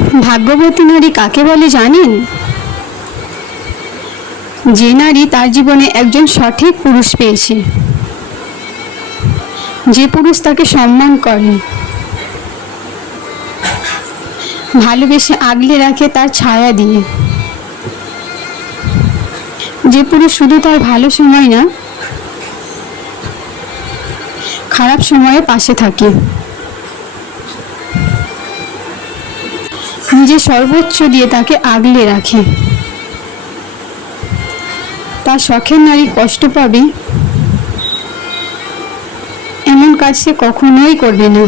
ভাগ্যবতী নারী কাকে বলে জানেন? যে নারী তার জীবনে একজন সঠিক পুরুষ পেয়েছে। যে পুরুষ তাকে সম্মান করে। ভালোবেসে আগলে রাখে তার ছায়া দিয়ে। যে পুরুষ শুধু তার ভালো সময় না, খারাপ সময়ে পাশে থাকে। নিজের সর্বোচ্চ দিয়ে তাকে আগলে রাখে। তার শখের নারী কষ্ট পাবে। এমন কাজ সে কখনোই করবে না।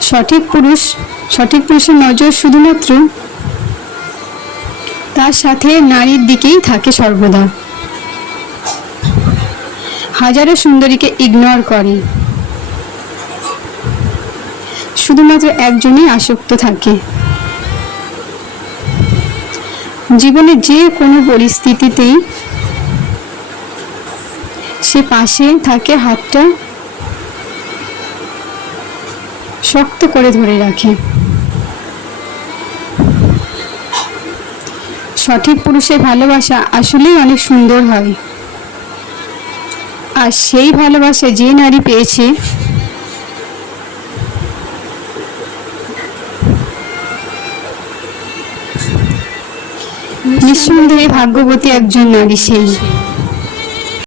সঠিক পুরুষ, সঠিক পুরুষের নজর শুধুমাত্র তার সাথে নারীর দিকেই থাকে সর্বদা। হাজারো সুন্দরীকে ইগনোর করে। শুধুমাত্র একজনই আসক্ত থাকে। জীবনে যে কোনো পরিস্থিতিতেই সে পাশে থাকে, হাতটা শক্ত করে ধরে রাখে। সঠিক পুরুষের ভালোবাসা আসলেই অনেক সুন্দর হয়। আর সেই ভালোবাসা যে নারী পেয়েছে নিঃসন্দেহে ভাগ্যবতী একজন নারী সেই।